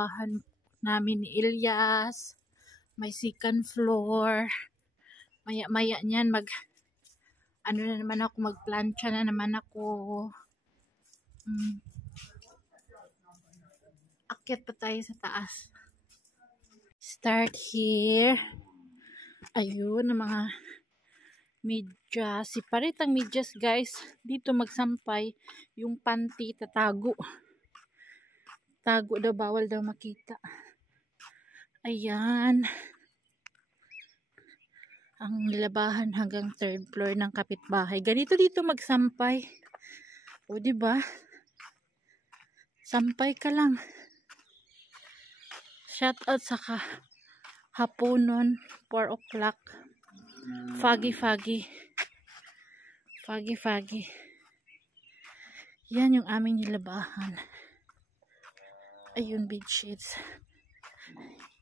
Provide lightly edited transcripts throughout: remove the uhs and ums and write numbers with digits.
labahan namin ni Elias. May second floor. Maya-maya niyan ano na naman ako, magplancha na naman ako. Akyat pa tayo sa taas. Start here. Ayun, ang mga medyas. Siparit ang medyas, guys. Dito magsampay. Yung panty, tatago. Tago daw, bawal daw makita. Ayan. Ang nilabahan hanggang 3rd floor ng kapitbahay. Ganito dito magsampay. O, diba? Sampay ka lang. Shout out sa haponon, 4 o'clock. Foggy. Yan yung aming nilabahan. Ayun, bedsheets.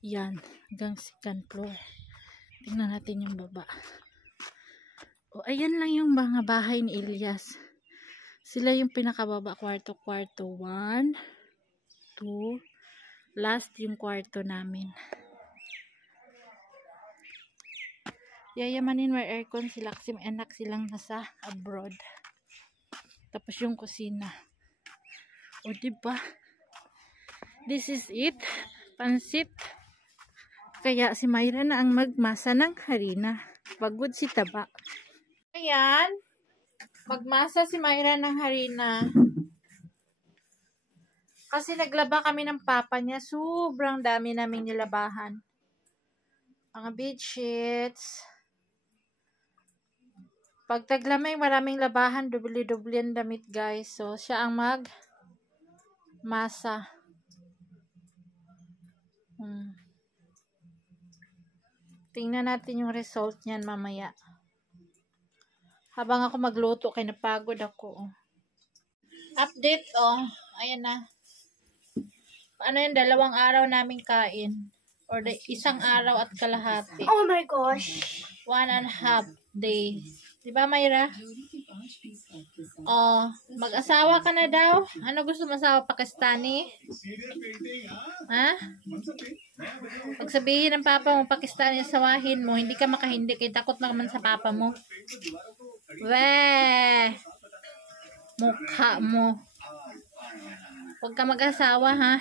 Yan, hanggang 2nd floor. Tingnan natin yung baba. O, ayan lang yung mga bahay ni Elias. Sila yung pinakababa, kwarto. 1, 2, last yung kwarto namin. Yayamanin may aircon sila kasi may anak silang nasa abroad. Tapos yung kusina. O, diba? This is it. Pansit. Kaya si Mayra na ang magmasa ng harina. Pagod si Taba. Ayan. Magmasa si Mayra ng harina. Kasi naglaba kami ng papa niya. Sobrang dami namin nilabahan. Mga bedsheets. Pag taglamay, maraming labahan. Dubli-dubli ang damit, guys. So, siya ang masa. Tingnan natin yung result niyan mamaya. Habang ako magluto, kaya napagod ako. Update, ayan na. Ano yung 2 araw naming kain? Or 1 araw at kalahati. Oh my gosh. 1.5 day. Diba, Mayra? Mag-asawa ka na daw. Ano gusto mo, asawa? Pakistani? Ha? Pagsabihin ng papa mo, Pakistani, asawahin mo, hindi ka makahindi. Kaya takot naman sa papa mo. Weh! Mukha mo. Huwag ka mag-asawa, ha?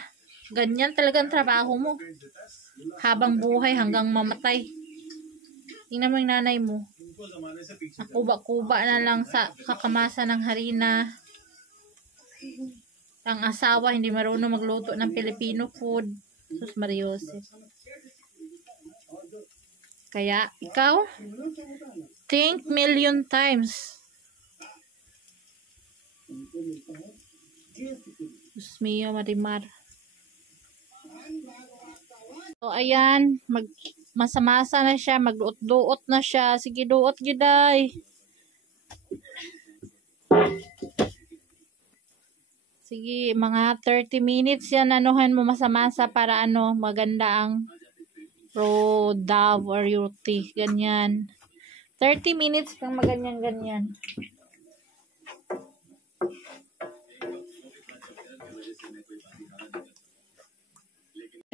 Ganyan talagang trabaho mo. Habang buhay hanggang mamatay. Tingnan mo yung nanay mo. Kuba-kuba na lang sa kakamasa ng harina. Ang asawa hindi marunong magluto ng Filipino food. Sus Mariose. Kaya ikaw, think million times. Diyos mio, Marimar. So, ayan. Masamasa na siya. Magduot-duot na siya. Sige, duot, giday. Sige, mga 30 minutes yan. Anuhan mo masamasa para maganda ang daw or roti. Ganyan. 30 minutes kang maganyan-ganyan.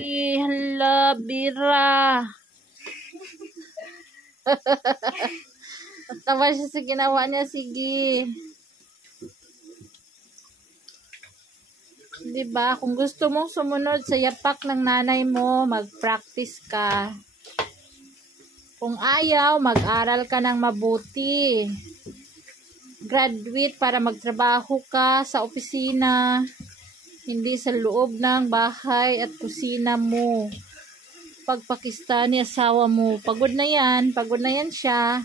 Hala, bira. Tawa siya sa ginawa niya. Sige. Diba? Kung gusto mong sumunod sa yapak ng nanay mo, mag-practice ka. Kung ayaw, mag-aral ka ng mabuti. Graduate para magtrabaho ka sa opisina. Hindi sa loob ng bahay at kusina mo. Pag Pakistani asawa mo, pagod na yan siya.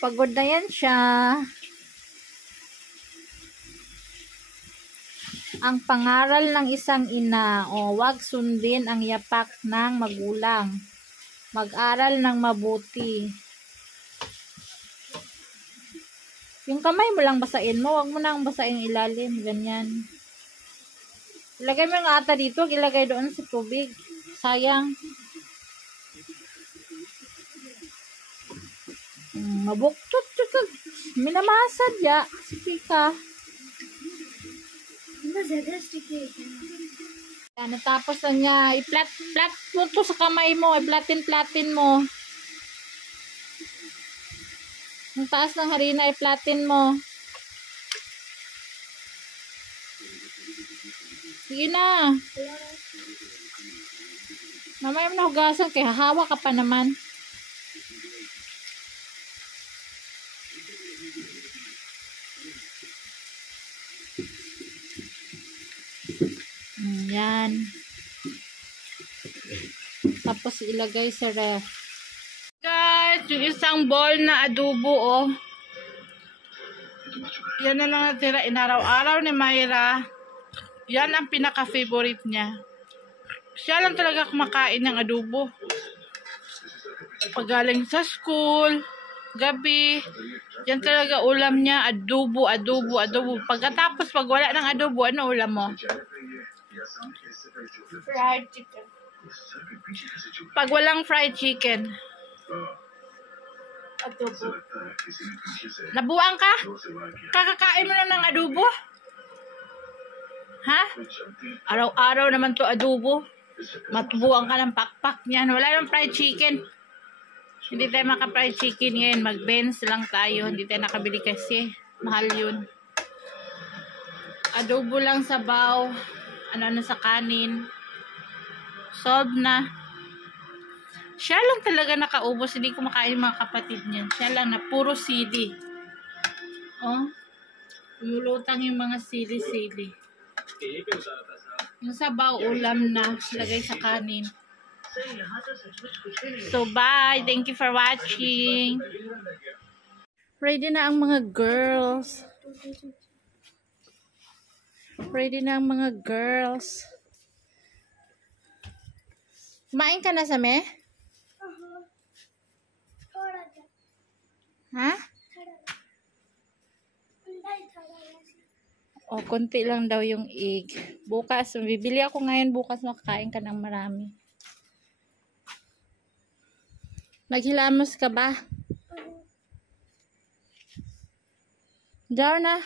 Pagod na yan siya. Ang pangaral ng isang ina, wag sundin ang yapak ng magulang. Mag-aral ng mabuti. Yung kamay mo lang basain mo, wag mo nang basain ilalim, ganyan. Ilagay mo yung ata dito, ilagay doon sa tubig. Sayang. Mabuktot. Minamasad ya. Sige ka. Yan, natapos na niya. I-flat mo to sa kamay mo. I-platin mo. Ang taas ng harina, i-platin mo. Sige na. Mamaya mo na hugasan kaya hawa ka pa naman. Yan. Tapos ilagay sa ref. Guys, yung isang bowl na adobo, oh. Yan na lang natira. Inaraw-araw ni Mayra. Yan ang pinaka-favorite niya. Siya lang talaga kumakain ng adobo. Pagaling sa school, gabi, yan talaga ulam niya. Adobo. Pagkatapos, pag wala ng adobo, ano ulam mo? Fried chicken. Pag walang fried chicken, adobo. Nabuang ka? Kakakain mo na ng adobo? Ha? Araw-araw naman to adobo. Matubuang ka ng pakpak niyan. Wala nang fried chicken. Hindi tayo maka-fried chicken ngayon. Mag-Benz lang tayo. Hindi tayo nakabili kasi. Mahal yun. Adobo lang sa baw. Ano sa kanin. Solve na. Siya lang talaga nakaubos. Hindi kumakain mga kapatid niya. Siya lang na puro sili. Oh. Lumulutang yung mga sili-sili. Yung sabaw ulam na. Lagay sa kanin. So bye. Thank you for watching. Ready na ang mga girls. Ready na ang mga girls. Kumain ka na, Same? Ha? O, konti lang daw yung egg. Bukas, bibili ako ngayon. Bukas makakain ka ng marami. Naghilamos ka ba? Daw na.